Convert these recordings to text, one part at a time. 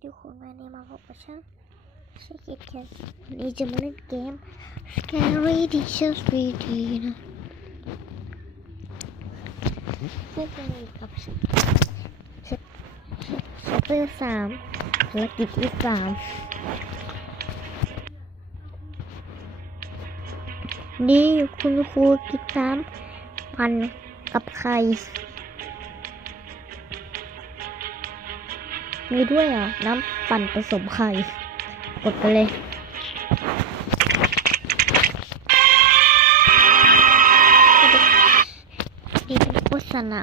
ทุกคนวันนี้มาพบกับช่างชิคกี้พายวันนี้จะมาเล่นเกม Scary Dishes 3D นะซึ่งจะมีกับชัปเตอร์สามภารกิจที่สามนี่คุณครูกินน้ำพันกับไข่ มีด้วยอะ น้ำปั่นผสมไข่ กดไปเลย ดีเป็นโฆษณา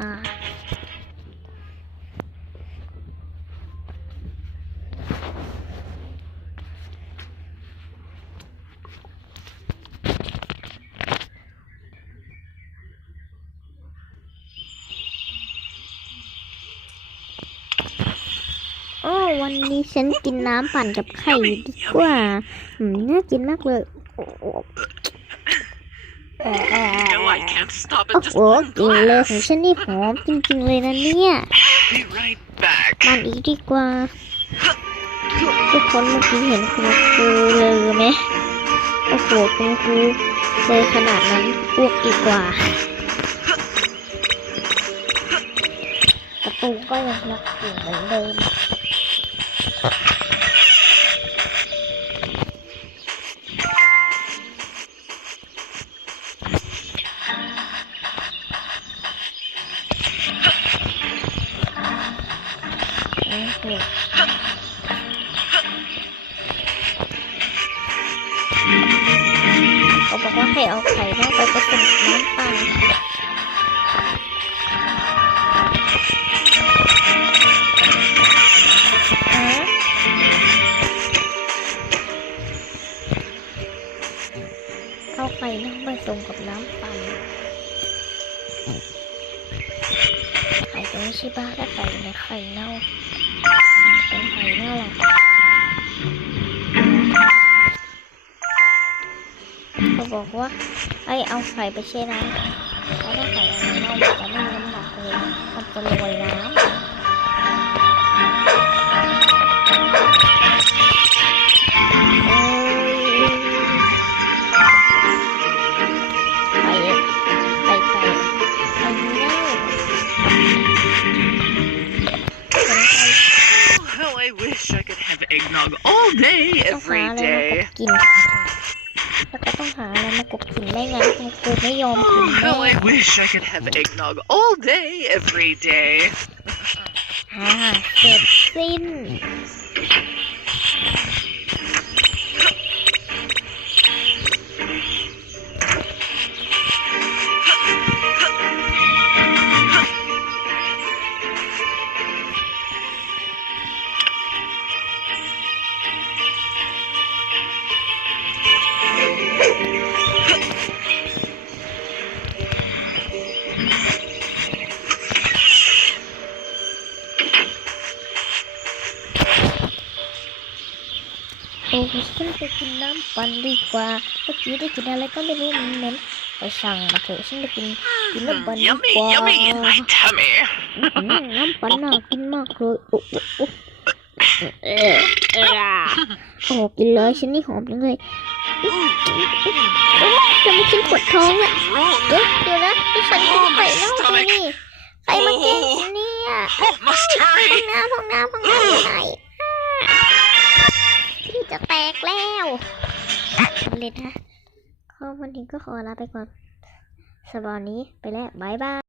โอ้ วันนี้ฉันกินน้ำปั่นกับไข่ดีกว่าอืมน่ากินมากเลยโอ้โหเอ่อเอ่อ No, I can't stop โอ้ it. โห Just กลินเลยของฉันนี่หอมจริงๆเลยนะเนี่ย be right back. มันอีกดีกว่า ทุกคนเมื่อกี้เห็นคุณครูเลยไหมโอ้โหคุณครูเลยขนาดนั้นอ้วกดีกว่าประตูก็ยังล็อกอยู่เหมือนเดิม เขาบอกว่าให้เอาไข่เข้าไปผสมน้ำปั่นฮะเอาไข่เข้าไปผสมกับน้ำปั่นไข่ก็ไม่ใช่บ้าแค่ไข่ในไข่เน่า เป็นไข่น่ารักเขาบอกว่าไอเอาไข่ไปแช่น้ำเพราะถ้าไข่อะไรเน่ามันจะไม่มีน้ำหนักเลยมันจะลอยน้ำ I wish I could have eggnog all day, ต้องหา every อะไรมากบ day. กิน แล้วก็ต้องหาอะไรมากบกินไม่งั้นคุณครูไม่ยอมกินแน่ How I wish I could have eggnog all day, every day. อ่าเสร็จสิ้น โอ้ฉันไปกินน้ำปั่นดีกว่าเมื่อกี้ได้กินอะไรก็ไม่รู้มันเหม็นไปสั่งมาเถอะฉันไปกินกินน้ำปั่นดี Yummy, กว่า yummy in my tummy. อืมน้ำปั่นน่ากินมากเลยโอ้โอ้โอ้เออเออโอ้กินเลยฉันนี่หอมจังเลยโอ้จะไม่กินปวดท้องอะ What's wrong? เดี๋ยวเดี๋ยวนะที่ฉันกินไข่เน่าไปนี่ใครมาแกล้งฉันเนี่ย Oh, must ห้อง hurry. น้ำห้องน้ำห้องน้ำอยู่ไหน กแล้วเลยนะข้อวันนี้ก็ขอลาไปก่อนสำหรับนี้ไปแล้วบายบาย